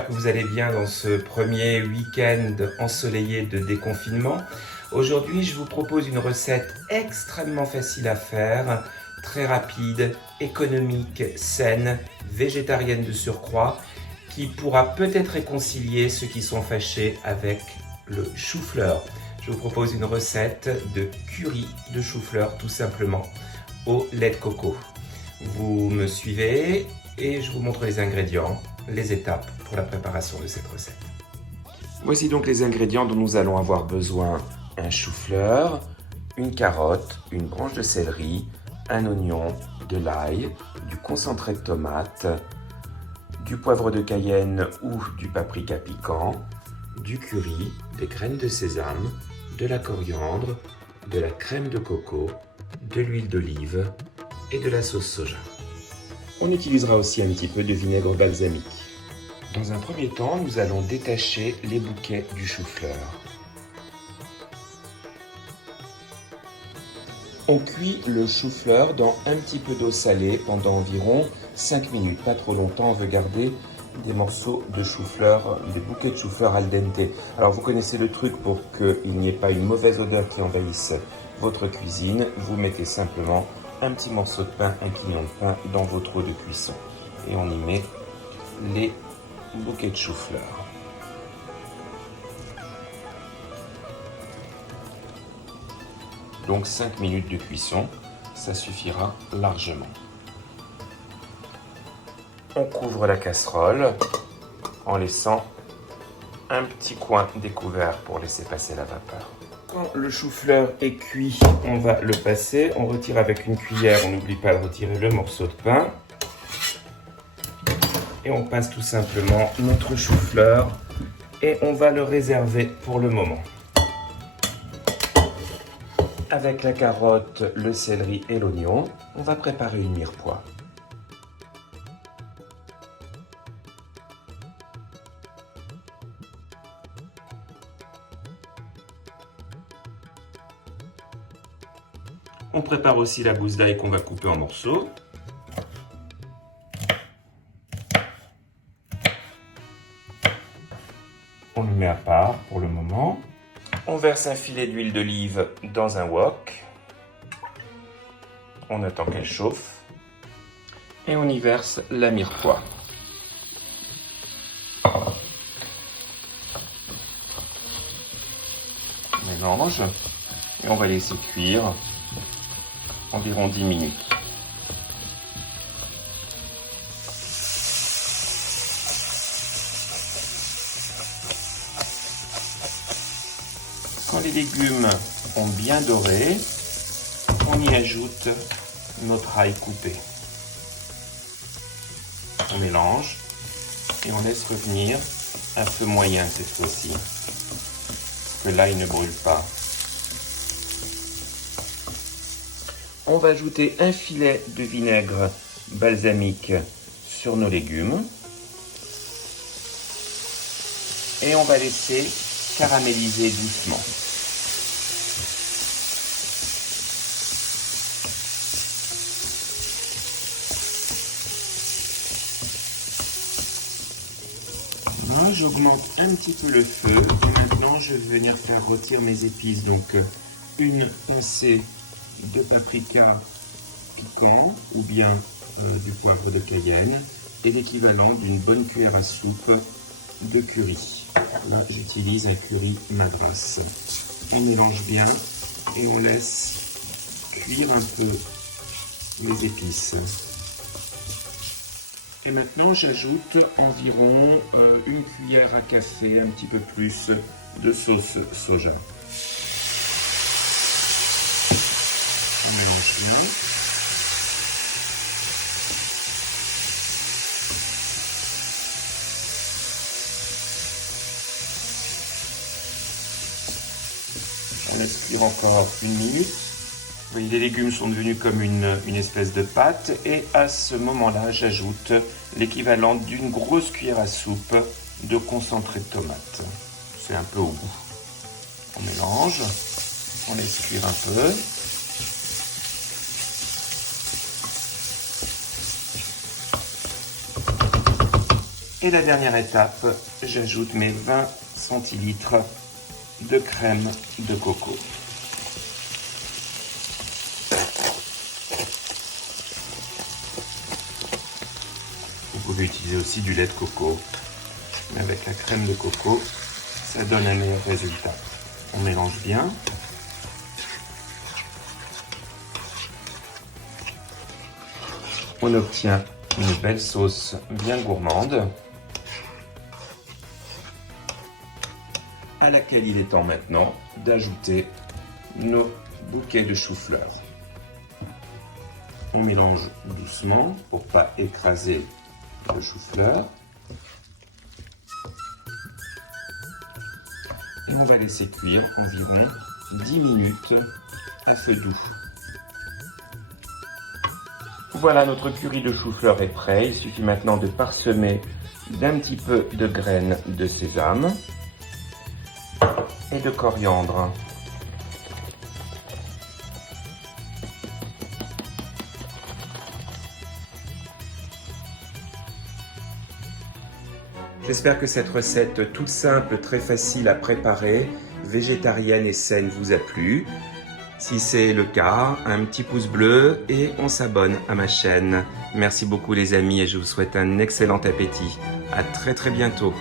j'espère que vous allez bien dans ce premier week-end ensoleillé de déconfinement. Aujourd'hui, je vous propose une recette extrêmement facile à faire, très rapide, économique, saine, végétarienne de surcroît, qui pourra peut-être réconcilier ceux qui sont fâchés avec le chou-fleur. Je vous propose une recette de curry de chou-fleur tout simplement au lait de coco. Vous me suivez et je vous montre les ingrédients, les étapes pour la préparation de cette recette. Voici donc les ingrédients dont nous allons avoir besoin. Un chou-fleur, une carotte, une branche de céleri, un oignon, de l'ail, du concentré de tomate, du poivre de Cayenne ou du paprika piquant, du curry, des graines de sésame, de la coriandre, de la crème de coco, de l'huile d'olive et de la sauce soja. On utilisera aussi un petit peu de vinaigre balsamique. Dans un premier temps, nous allons détacher les bouquets du chou-fleur. On cuit le chou-fleur dans un petit peu d'eau salée pendant environ 5 minutes, pas trop longtemps, on veut garder des morceaux de chou-fleur, des bouquets de chou-fleur al dente. Alors vous connaissez le truc pour qu'il n'y ait pas une mauvaise odeur qui envahisse votre cuisine, vous mettez simplement un petit morceau de pain, un quignon de pain dans votre eau de cuisson. Et on y met les bouquets de chou-fleur. Donc 5 minutes de cuisson, ça suffira largement. On couvre la casserole en laissant un petit coin découvert pour laisser passer la vapeur. Quand le chou-fleur est cuit, on va le passer. On retire avec une cuillère, on n'oublie pas de retirer le morceau de pain. Et on passe tout simplement notre chou-fleur et on va le réserver pour le moment. Avec la carotte, le céleri et l'oignon, on va préparer une mirepoix. On prépare aussi la gousse d'ail qu'on va couper en morceaux. On le met à part pour le moment. On verse un filet d'huile d'olive dans un wok. On attend qu'elle chauffe. Et on y verse la mirepoix. On mélange et on va laisser cuire environ 10 minutes. Quand les légumes ont bien doré, on y ajoute notre ail coupé. On mélange et on laisse revenir à feu moyen cette fois-ci, que l'ail ne brûle pas. On va ajouter un filet de vinaigre balsamique sur nos légumes et on va laisser caraméliser doucement. Moi, j'augmente un petit peu le feu et maintenant je vais venir faire rôtir mes épices. Donc une pincée de paprika piquant ou bien du poivre de Cayenne et l'équivalent d'une bonne cuillère à soupe de curry. Là, j'utilise un curry madras. On mélange bien et on laisse cuire un peu les épices. Et maintenant, j'ajoute environ une cuillère à café, un petit peu plus de sauce soja. On mélange bien. On laisse cuire encore 1 minute. Vous voyez, les légumes sont devenus comme une espèce de pâte. Et à ce moment-là, j'ajoute l'équivalent d'une grosse cuillère à soupe de concentré de tomate. C'est un peu au goût. On mélange, on laisse cuire un peu. Et la dernière étape, j'ajoute mes 20 centilitres de crème de coco. Vous pouvez utiliser aussi du lait de coco, mais avec la crème de coco, ça donne un meilleur résultat. On mélange bien. On obtient une belle sauce bien gourmande, à laquelle il est temps maintenant d'ajouter nos bouquets de chou-fleur. On mélange doucement pour ne pas écraser le chou-fleur. Et on va laisser cuire environ 10 minutes à feu doux. Voilà, notre curry de chou-fleur est prêt. Il suffit maintenant de parsemer d'un petit peu de graines de sésame et de coriandre. J'espère que cette recette toute simple, très facile à préparer, végétarienne et saine vous a plu. Si c'est le cas, un petit pouce bleu et on s'abonne à ma chaîne. Merci beaucoup les amis et je vous souhaite un excellent appétit. À très bientôt.